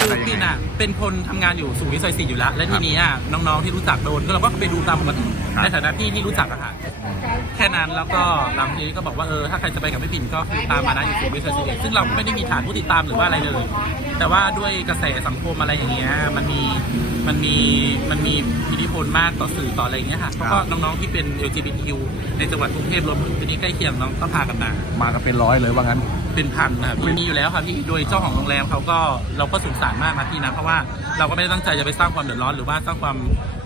อะไรยังไงพี่น่ะเป็นคนทำงานอยู่สูงวิทย์ซอยสี่อยู่แล้ว และทีนี้อะน้องๆที่รู้จักโดนก็เราก็ไปดูตามปกติครับ ในฐานะพี่ที่รู้จักอะค่ะแค่นั้นแล้วก็หลังจากนี้ก็บอกว่าเออถ้าใครจะไปกับไม่ผิดก็คือตามมานะอยู่สูงวิทย์ซอยสี่ซึ่งเราก็ไม่ได้มีฐานผู้ติดตามหรือว่าอะไรเลย แต่ว่าด้วยกระแสสังคมอะไรอย่างเงี้ยมันมีมันมีมันมีอิทธิพลมากต่อสื่อต่ออะไรอย่างเงี้ยค่ะเพราะก็น้องๆที่เป็น LGBTQ ในจังหวัดกรุงเทพรวมถึงพื้นที่ใกล้เคียงน้องก็พากันมา มากันเป็นร้อยเลยว่างั้นเป็นพันนะครับมีอยู่แล้วครับพี่โดยเจ้าของโรงแรมเขาก็เราก็สงสารมากนะพี่นะเพราะว่าเราก็ไม่ได้ตั้งใจจะไปสร้างความเดือดร้อนหรือว่าสร้างความ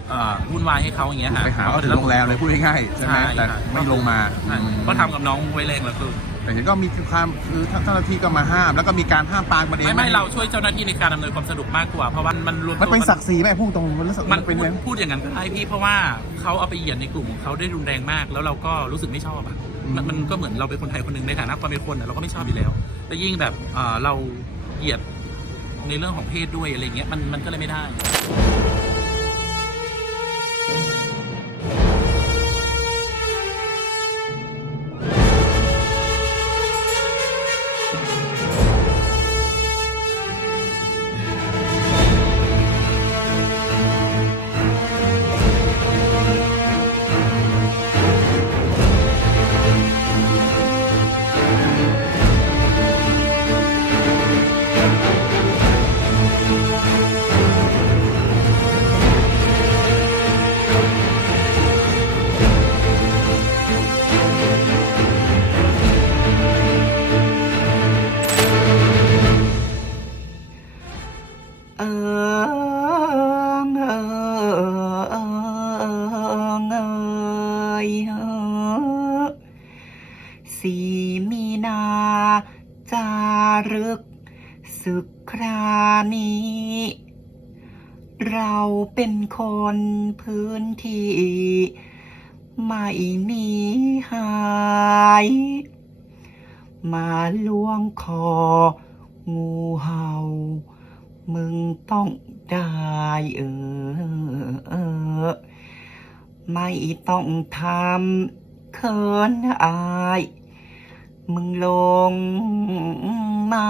เอ่อวุ่นวายให้เขาอย่างเงี้ยฮะไปหาเอาถึงโรงแรมเลยพูดง่ายๆใช่ไหมใช่แต่ครับไม่ลงมาใช่ก็ทำกับน้องไว้แรงเหลือเกินแต่เห็นก็มีความคือเจ้าหน้าที่ก็มาห้าม แล้วก็มีการห้ามปรามกันเองไม่ไม่เราช่วยเจ้าหน้าที่ในการดำเนินความสะดวกมากกว่าเพราะว่ามันรวมมันเป็นศักดิ์ศรีไหมพูดตรงมันรู้สึกมันเป็นพูไงดพูดอย่างนั้นก็ได้พี่เพราะว่าเขาเอาไปเหยียดในกลุ่มของเขาได้รุนแรงมาก แล้วเราก็รู้สึกไม่ชอบอะมันมันก็เหมือนเราเป็นคนไทยคนหนึ่งในฐานะความเป็นคนอะเราก็ไม่ชอบอยู่แล้วและยิ่งแบบเอ่อเราเหยียดในเรื่องของเพศด้วยอะไรเงี้ยมันมันก็เลยไม่ได้ จารึก ศึกครานี้ เราเป็นคนพื้นที่ ไม่หนีหาย มาล้วงคอ งูเห่า มึงต้องได้เออเออ ไม่ต้องทำเขินอาย มึงลงมา